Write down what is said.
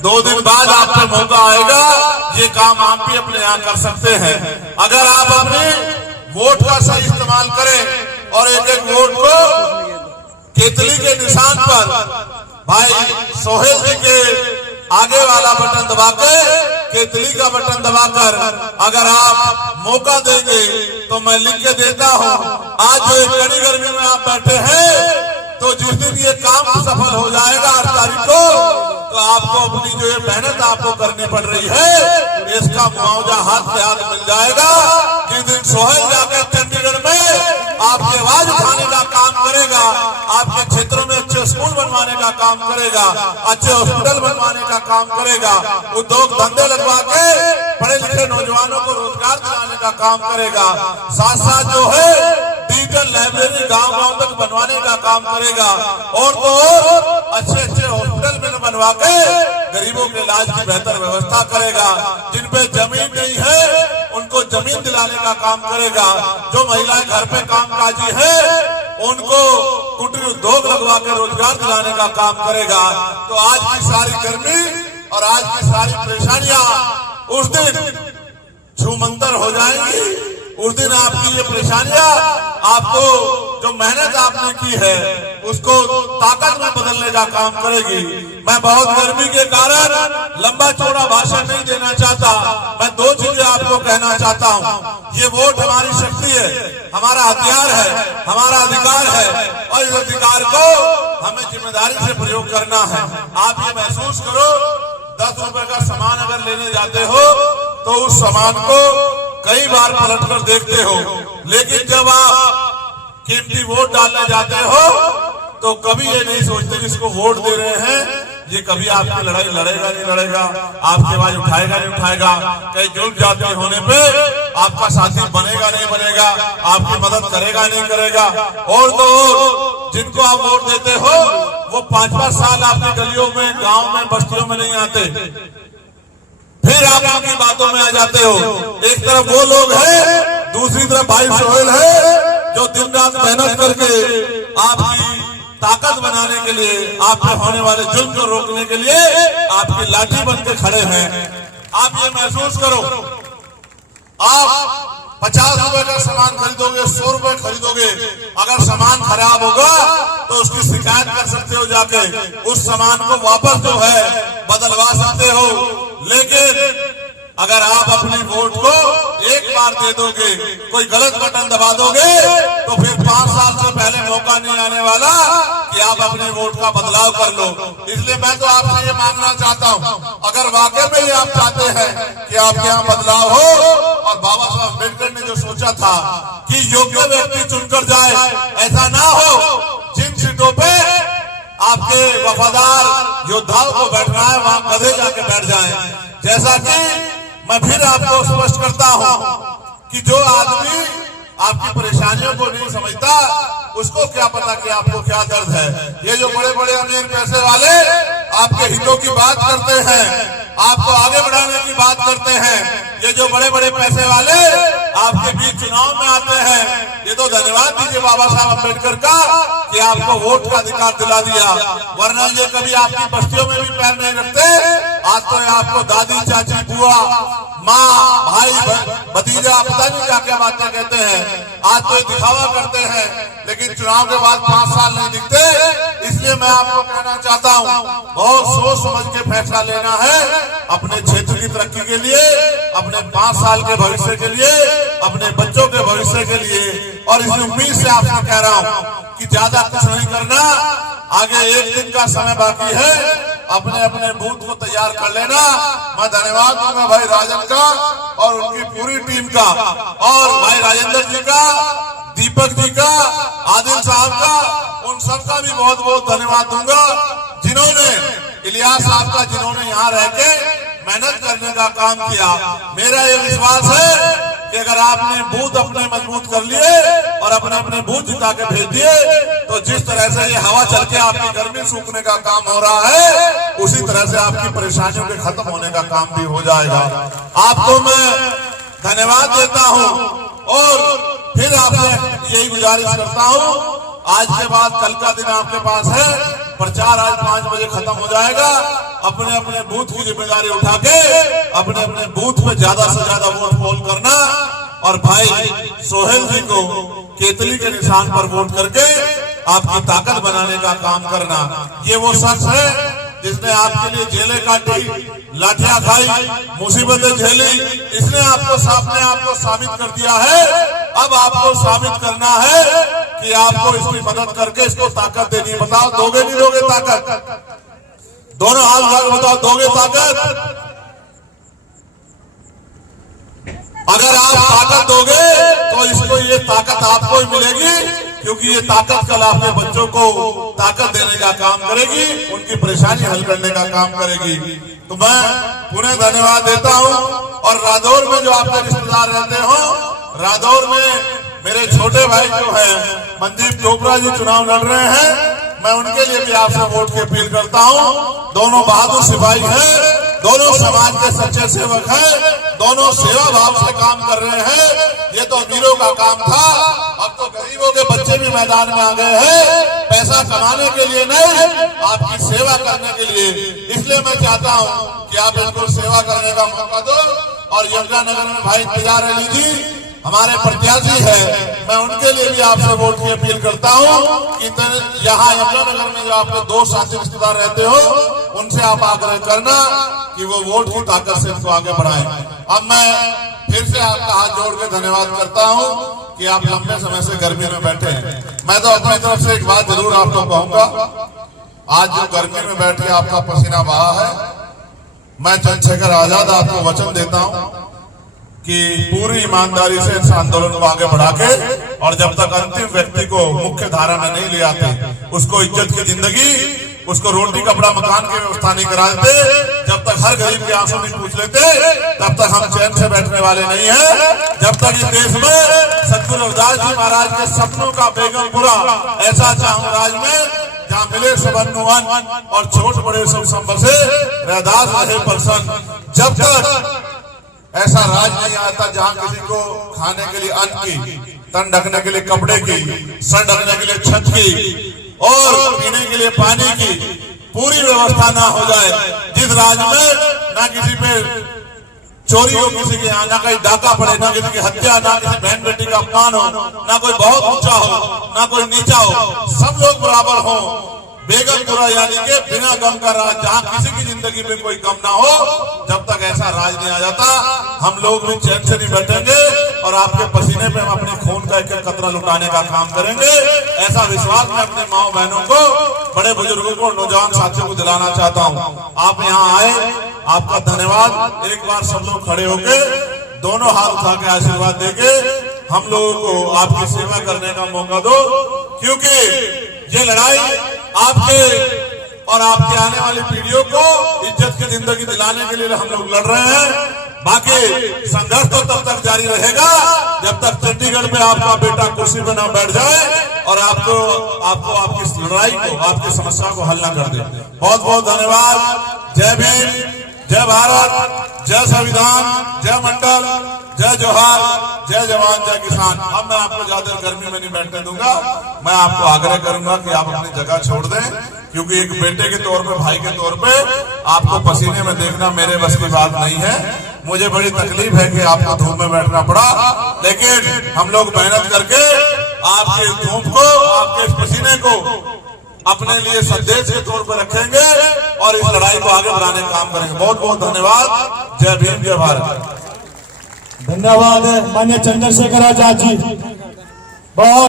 2 दिन बाद आपका मौका आएगा, ये काम आप भी अपने यहाँ कर सकते हैं। अगर आप अपने वोट का सही इस्तेमाल करें और एक एक वोट को केतली के निशान पर भाई सोहेल जी के आगे वाला बटन दबा के केतली का बटन दबाकर अगर आप मौका देंगे तो मैं लिख के देता हूं, आज जो एक कड़ी गर्मी में आप बैठे हैं तो जिस दिन ये काम सफल हो जाएगा 8 तारीख को, तो आपको अपनी जो ये मेहनत आपको करनी पड़ रही है इसका मुआवजा हाथ से हाथ मिल जाएगा। जिस दिन सोहेल जाकर चंडीगढ़ में आपकी आवाज उठाने का काम करेगा, आपके क्षेत्रों में अच्छे स्कूल बनवाने का काम करेगा, अच्छे हॉस्पिटल बनवाने का काम करेगा, उद्योग धंधे लगवा के पढ़े लिखे नौजवानों को रोजगार दिलाने का काम करेगा, साथ साथ जो है डिजिटल लाइब्रेरी गांव-गांव तक बनवाने का काम करेगा और तो और अच्छे अच्छे हॉस्पिटल में बनवा के गरीबों के इलाज की बेहतर व्यवस्था करेगा। जिन पे जमीन नहीं है उनको जमीन दिलाने का काम करेगा, जो महिलाएं घर पे कामकाजी है उनको कुटीर उद्योग लगवा के रोजगार दिलाने का काम करेगा। तो आज की सारी गर्मी और आज की सारी परेशानियां उस दिन छूमंतर हो जाएंगी। उस दिन आपकी ये परेशानियां आपको जो मेहनत आपने की है उसको ताकत में बदलने का काम करेगी। मैं बहुत गर्मी के कारण लंबा चौड़ा भाषण नहीं देना चाहता, मैं 2 चीजें आपको कहना चाहता हूं। ये वोट हमारी शक्ति है, हमारा हथियार है, हमारा अधिकार है और इस अधिकार को हमें जिम्मेदारी से प्रयोग करना है। आप ये महसूस करो, 10 रुपए का सामान अगर लेने जाते हो तो उस सामान को कई बार पलट कर देखते हो, लेकिन जब आप कीमती वोट डालने जाते हो तो कभी ये नहीं सोचते जिसको वोट दे रहे हैं ये कभी आपकी लड़ाई लड़ेगा नहीं लड़ेगा, आपकी आवाज उठाएगा नहीं उठाएगा, कहीं जुल्म जाति होने पे आपका साथी बनेगा नहीं बनेगा, आपकी मदद करेगा नहीं करेगा। और तो जिनको आप वोट देते हो वो 5-5 साल आपकी गलियों में, गाँव में, बस्तियों में नहीं आते, फिर आप उनकी बातों में आ जाते हो। एक तरफ वो लोग हैं, दूसरी तरफ भाई सोहेल है जो दिन रात मेहनत करके आपकी ताकत बनाने के लिए, आप पे होने वाले जुल्म को रोकने के लिए आपकी लाठी बन के खड़े हैं। आप ये महसूस करो, आप 50 रुपए का सामान खरीदोगे, 100 रुपए खरीदोगे, अगर सामान खराब होगा तो उसकी शिकायत कर सकते हो, जाके उस सामान को वापस जो है बदलवा सकते हो। लेकिन अगर आप अपनी वोट को एक बार दे दोगे, कोई गलत बटन दबा दोगे तो फिर 5 साल से पहले मौका नहीं आने वाला कि आप अपने वोट का बदलाव कर लो। इसलिए मैं तो आपसे ये मांगना चाहता हूँ, अगर वाकई में ये आप चाहते हैं कि आपके यहाँ बदलाव हो और बाबा साहब अम्बेडकर ने जो सोचा था कि योग्य व्यक्ति चुनकर जाए, ऐसा ना हो जिन सीटों पे आपके वफादार योद्धाओं को बैठना है वहां गधे जाके बैठ जाएं। जैसा कि मैं फिर आपको स्पष्ट करता हूं कि जो आदमी आपकी परेशानियों को नहीं समझता उसको क्या पता कि आपको क्या दर्द है। ये जो बड़े बड़े अमीर पैसे वाले आपके हितों की बात करते हैं, आपको आगे बढ़ाने की बात करते हैं, ये जो बड़े बड़े पैसे वाले आपके बीच चुनाव में आते हैं, ये तो धन्यवाद दीजिए बाबा साहब अम्बेडकर का कि आपको वोट का अधिकार दिला दिया, वरना ये कभी आपकी बस्तियों में भी पैर नहीं रखते। आज तो आपको दादी, चाची, बुआ, माँ, भाई, भतीजा, पता नहीं क्या क्या बातें कहते हैं, आज तो ये दिखावा करते हैं, लेकिन चुनाव के बाद 5 साल नहीं दिखते। इसलिए मैं आपको कहना चाहता हूँ, बहुत सोच समझ के फैसला लेना है अपने क्षेत्र की तरक्की के लिए, अपने 5 साल के भविष्य के लिए, अपने बच्चों के भविष्य के लिए। और इस उम्मीद से आपसे कह रहा हूँ कि ज्यादा कुछ नहीं करना, आगे 1 दिन का समय बाकी है, अपने अपने बूथ को तैयार कर लेना। मैं धन्यवाद दूंगा भाई राजन का और उनकी पूरी टीम का, और भाई राजेंद्र जी का, दीपक जी का, आदिल साहब का, उन सबका भी बहुत बहुत धन्यवाद दूंगा जिन्होंने, इलियास साहब का, जिन्होंने यहाँ रह के मेहनत करने का काम किया। मेरा ये विश्वास है कि अगर आपने बूथ अपने मजबूत कर लिए और अपने अपने बूथ जिता के भेज दिए तो जिस तरह से ये हवा चल के आपकी गर्मी सूखने का काम हो रहा है, उसी तरह से आपकी परेशानियों के खत्म होने का काम भी हो जाएगा। आपको मैं धन्यवाद देता हूँ और फिर आपसे यही गुजारिश करता हूँ, आज के बाद कल का दिन आपके पास है, प्रचार आज 5 बजे खत्म हो जाएगा। अपने अपने बूथ की जिम्मेदारी उठा के अपने अपने बूथ में ज्यादा से ज्यादा वोट पोल करना और भाई सोहेल जी को केतली के निशान पर वोट करके आपकी ताकत बनाने का काम करना। ये वो शख्स है जिसने आपके लिए जेलें काटी, लाठियां खाई, मुसीबतें झेली। इसने आपको साबित कर दिया है। अब आपको साबित करना है कि आपको इसकी मदद करके इसको ताकत देनी है। बताओ दोगे नहीं दोगे ताकत? दोनों हाथ उठा के बताओ दोगे ताकत? अगर आप ताकत दोगे तो इसको ये ताकत आपको ही मिलेगी, क्योंकि ये ताकत कल आपके बच्चों को ताकत देने का काम करेगी, उनकी परेशानी हल करने का काम करेगी। तो मैं पुनः धन्यवाद देता हूं। और रादौर में जो आपके रिश्तेदार रहते हो, रादौर में मेरे छोटे भाई जो है मनदीप चोपड़ा जी चुनाव लड़ रहे हैं, मैं उनके लिए भी आपसे वोट की अपील करता हूं। दोनों बहादुर सिपाही हैं, दोनों समाज के सच्चे सेवक हैं, दोनों सेवा भाव से काम कर रहे हैं। ये तो अमीरों का काम था, अब तो गरीबों के बच्चे भी मैदान में आ गए हैं, पैसा कमाने के लिए नहीं, आपकी सेवा करने के लिए। इसलिए मैं चाहता हूं कि आप इनको सेवा करने का मौका दो। और यमुनानगर में भाई इंतजार अली जी हमारे प्रत्याशी है, मैं उनके लिए भी आपसे वोट की अपील करता हूं कि यहाँ यमुनानगर में जो आपके दो साथी रिश्तेदार रहते हो, उनसे आप आग्रह करना कि वो वोट की ताकत से इसको आगे बढ़ाएं। अब मैं फिर से आपका हाथ जोड़ के धन्यवाद करता हूं कि आप लंबे समय से गर्मी में बैठे हैं। मैं तो अपनी तरफ से एक बात जरूर आपको कहूंगा, आज जो गर्मी में बैठ के आपका पसीना बहा है, मैं चंद्रशेखर आजाद आपको वचन देता हूं कि पूरी ईमानदारी से इस आंदोलन को आगे बढ़ा के, और जब तक अंतिम व्यक्ति को मुख्य धारा में नहीं ले आते, उसको इज्जत की जिंदगी, उसको रोटी कपड़ा मकान की व्यवस्था नहीं करा देते, जब तक हर गरीब के आंसू नहीं पूछ लेते, तब तक हम चैन से बैठने वाले नहीं हैं। जब तक इस देश में सतगुरु रविदास जी महाराज के सपनों का बेगमपुरा ऐसा चाहूराज में जहाँ मिले सबनुवन और छोट बड़े सब संबसे रैदास रहे प्रसन्न, जब तक ऐसा राज नहीं आता जहां किसी को खाने के लिए अन्न की, तन ढकने के लिए कपड़े की, सर ढकने के लिए छत की और पीने के लिए पानी की पूरी व्यवस्था ना हो जाए, जिस राज्य में ना किसी पे चोरी हो, किसी के यहाँ ना कहीं डाका पड़े, ना किसी की हत्या, ना किसी बहन बेटी का अपमान हो, ना कोई बहुत ऊंचा हो, ना कोई नीचा हो, सब लोग बराबर हो। बेगमपुरा यानी के बिना गम का राज, जहाँ किसी की जिंदगी में कोई गम ना हो, जब तक ऐसा राज नहीं आ जाता, हम लोग भी चैन से नहीं बैठेंगे और आपके पसीने पे हम अपने खून का एक कतरा लुटाने का काम करेंगे। ऐसा विश्वास मैं अपने माओ बहनों को, बड़े बुजुर्गों को, नौजवान साथियों को दिलाना चाहता हूँ। आप यहाँ आए, आपका धन्यवाद। एक बार सब लोग खड़े होके दोनों हाथ उठा के आशीर्वाद देके हम लोगों को आपकी सेवा करने का मौका दो, क्योंकि ये लड़ाई आपके और आपके आने वाली पीढ़ियों को इज्जत की जिंदगी दिलाने के लिए हम लोग लड़ रहे हैं। बाकी संघर्ष तो तब तक जारी रहेगा जब तक चंडीगढ़ में आपका बेटा कुर्सी पर ना बैठ जाए और आपको आपकी लड़ाई को, आपकी समस्या को हल ना कर दे। बहुत बहुत धन्यवाद। जय भीम, जय भारत, जय संविधान, जय मंडल, जय जोहार, जय जवान, जय किसान। अब मैं आपको ज्यादा गर्मी में नहीं बैठने दूंगा। मैं आपको आग्रह करूंगा कि आप अपनी जगह छोड़ दें, क्योंकि एक बेटे के तौर पे, भाई के तौर पे आपको पसीने में देखना मेरे बस की बात नहीं है। मुझे बड़ी तकलीफ है कि आपको धूप में बैठना पड़ा, लेकिन हम लोग मेहनत करके आपके धूप को, आपके पसीने को अपने लिए संदेश के तौर पर रखेंगे और इस लड़ाई को आगे बढ़ाने का काम करेंगे। बहुत बहुत धन्यवाद। जय भीम, जय भारत। धन्यवाद माननीय चंद्रशेखर आजाद जी। बहुत